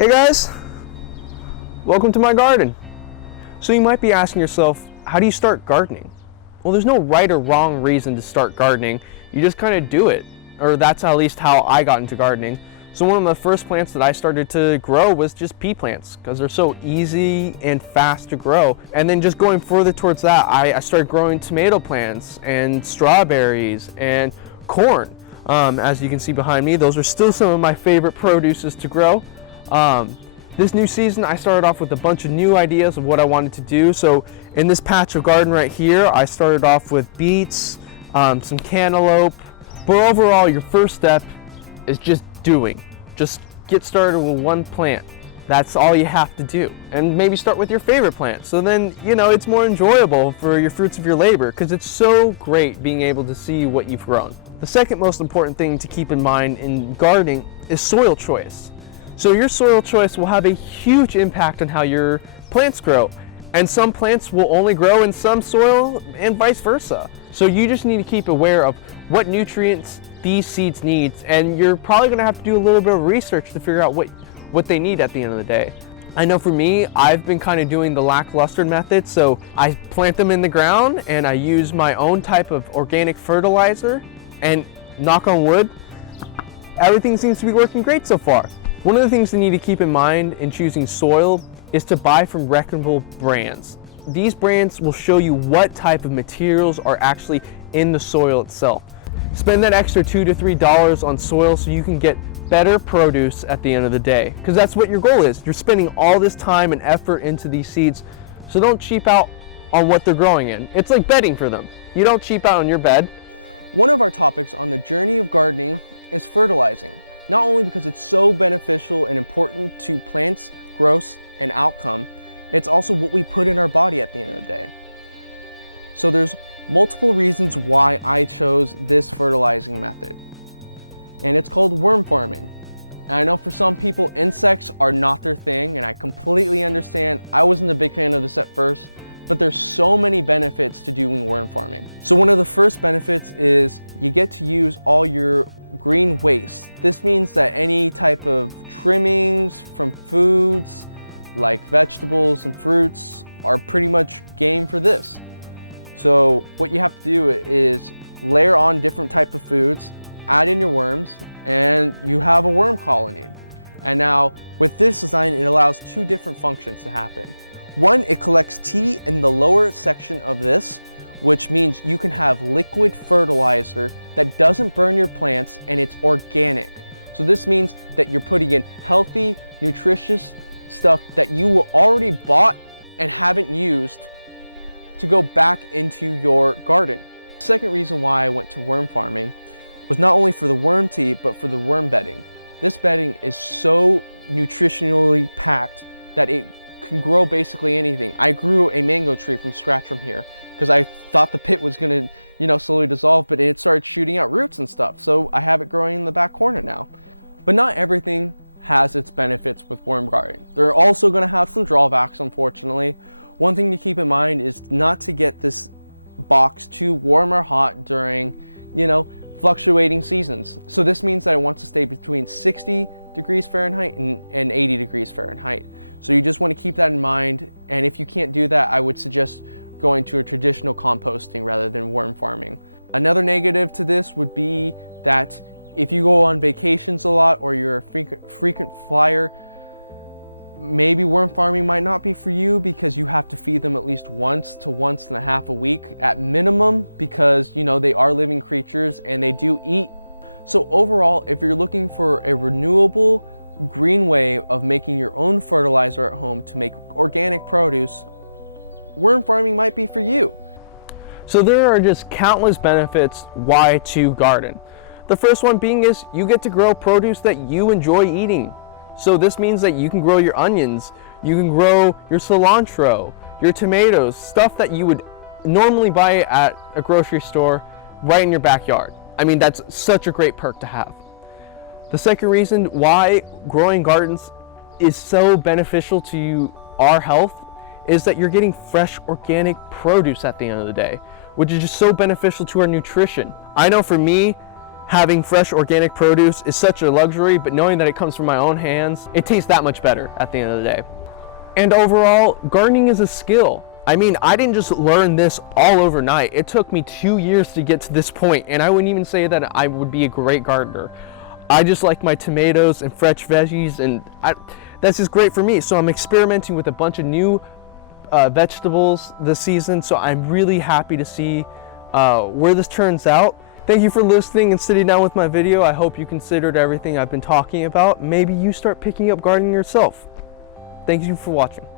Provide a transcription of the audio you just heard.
Hey guys, welcome to my garden. So you might be asking yourself, how do you start gardening? Well, there's no right or wrong reason to start gardening. You just kind of do it, or that's at least how I got into gardening. So one of the first plants that I started to grow was just pea plants because they're so easy and fast to grow. And then just going further towards that, I started growing tomato plants and strawberries and corn. As you can see behind me, those are still some of my favorite produces to grow. This new season, I started off with a bunch of new ideas of what I wanted to do. So in this patch of garden right here, I started off with beets, some cantaloupe. But overall, your first step is just doing. Just get started with one plant. That's all you have to do. And maybe start with your favorite plant. So then, it's more enjoyable for your fruits of your labor because it's so great being able to see what you've grown. The second most important thing to keep in mind in gardening is soil choice. So your soil choice will have a huge impact on how your plants grow. And some plants will only grow in some soil and vice versa. So you just need to keep aware of what nutrients these seeds need. And you're probably gonna have to do a little bit of research to figure out what they need at the end of the day. I know for me, I've been kind of doing the lackluster method. So I plant them in the ground and I use my own type of organic fertilizer, and knock on wood, everything seems to be working great so far. One of the things you need to keep in mind in choosing soil is to buy from reputable brands. These brands will show you what type of materials are actually in the soil itself. Spend that extra $2 to $3 on soil so you can get better produce at the end of the day, because that's what your goal is. You're spending all this time and effort into these seeds, so don't cheap out on what they're growing in. It's like bedding for them. You don't cheap out on your bed. One of our topics on the journey of gardening is fertilizing. Not only because it's so beneficial and important to plants' growth and outcome, it's also what we put in our body at the end of the day. So there's multiple reasons why I chose this fertilizing method. And it's called worm farming. And I know for some people, insects are not their thing, and I completely understand. I wasn't a big fan of this at first, but there's so many benefits to doing worm farming. So one of the first benefits is you get to use all your green waste. This means that any type of trimmings from foods like vegetables and fruits are pretty much game for this. So what you have to do is layer on different type of foods, add in your worms, and you have a worm colony. And now with this design, it allows two different functions to happen. One, it collects tea in the lower section of this, which means you can have liquid fertilizer that doesn't burn your plants and it's organic. So this means that you're putting in healthy, nutritious stuff that you already bought and haven't used to go back into your garden. The second reason why I went to worm farming was not only for the worm tea, but for the worm bedding. This bedding is so nutritionally packed that it can grow basically anything. I grew a mango tree from scratch from here because I thought the pit was gonna, slowly dissolve, but it started shooting out roots and stuff. So I have it growing in the back corner now. But not everything has its benefits with worm gardening. They're also gonna have some drawbacks, unfortunately. One thing to keep in mind is not to get this box too warm or hot during, fluctuating seasons. So this means that it wants to stay between 60 degrees Fahrenheit and 80 degrees Fahrenheit. So you just want to keep that in mind. And if you can't do that, I would suggest going to a traditional composting rather than worm farming. Another negative to this would be that if you go on vacations a lot or you're a frequent flyer, maybe worm farming might not be for you because you have to feed them at least once to once and a half a week at minimum because, they are living creatures and they do eat. So overall, if you're looking for a renewable, green way of making your own fertilizer at home to make organic produce, worm farming might be for you. So there are just countless benefits why to garden. The first one being is you get to grow produce that you enjoy eating. So this means that you can grow your onions, you can grow your cilantro, your tomatoes, stuff that you would normally buy at a grocery store right in your backyard. I mean, that's such a great perk to have. The second reason why growing gardens is so beneficial to our health is that you're getting fresh organic produce at the end of the day, which is just so beneficial to our nutrition. I know for me, having fresh organic produce is such a luxury, but knowing that it comes from my own hands, it tastes that much better at the end of the day. And overall, gardening is a skill. I mean, I didn't just learn this all overnight. It took me 2 years to get to this point, and I wouldn't even say that I would be a great gardener. I just like my tomatoes and fresh veggies, and that's just great for me. So I'm experimenting with a bunch of new vegetables this season, so I'm really happy to see where this turns out. Thank you for listening and sitting down with my video. I hope you considered everything I've been talking about. Maybe you start picking up gardening yourself. Thank you for watching.